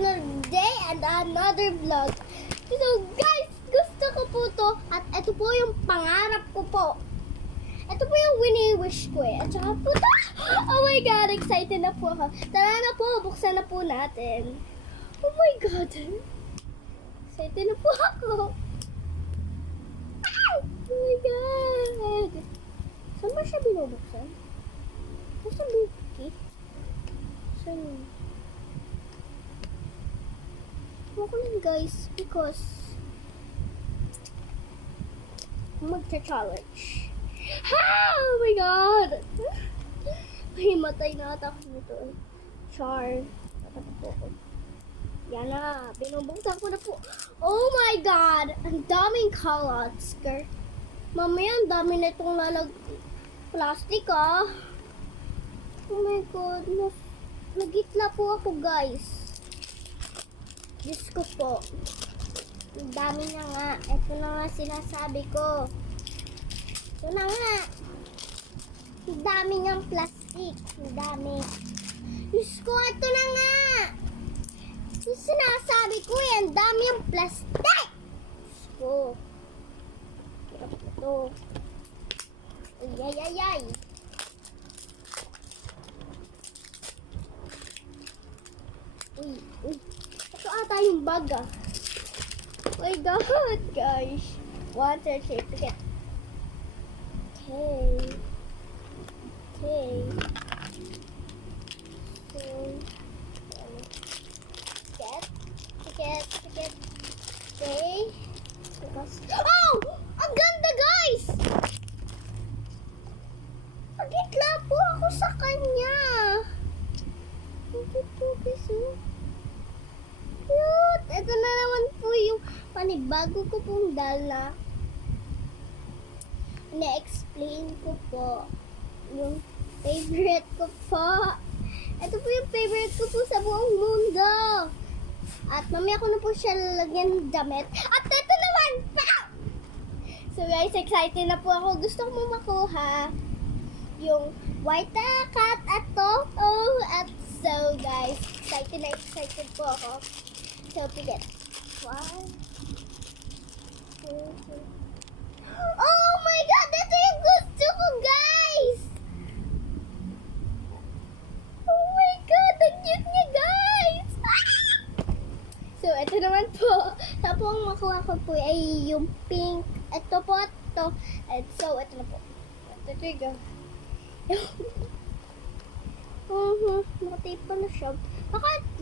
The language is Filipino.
another day and another vlog. So guys, gusto ko po to at ito po yung pangarap ko po. Ito po yung wini-wish ko eh. At saka po to. Oh my God, excited na po ako. Tara na po, buksan na po natin. Oh my God. Excited na po ako. Oh my God. Saan ba siya binubuksan? Nasa bukit? Saan? Ako lang guys, because magcha-challenge. Oh my God! Mahimatay na ata ako nito. Char. Tatakot po ako. Yan na. Binubuksan ko na po. Oh my God! Ang daming kalats. Mamaya ang dami na itong plastic ah. Oh my God. Nagitla po ako guys. Diyos ko po. Ang dami na nga. Ito na nga sinasabi ko. Ito na nga. Ang dami niyang plastic. Ang dami. Diyos ko, ito na nga. Yung sinasabi ko eh. Ang dami yung plastic. Diyos ko. Hirap na to. Ay. Uy. Ito ata yung bag ah. Oh my God, guys. Water certificate. Okay. So, ticket. Okay. Oh! Ang ganda, guys! Pagitla po ako sa kanya. Ito po, guys. Cute! Ito na naman po yung panibago ko pong dala. Na-explain ko po yung favorite ko po. Ito po yung favorite ko po sa buong mundo. At mamaya ko na po siya lalagyan ng damit. At ito naman! Pow! So guys, excited na po ako. Gusto ko makuha yung white cat at to. Oh, at so guys, excited po ako. So, piget. 1, 2, 3. Oh my God! Ito yung gusto ko, guys! Oh my God! Ang cute niya, guys! Ah! So, ito naman po. Tapos, ang makuha ko po ay yung pink. Ito po, ito. And so, ito na po. Ito go. Nakatape pa na siya. Baka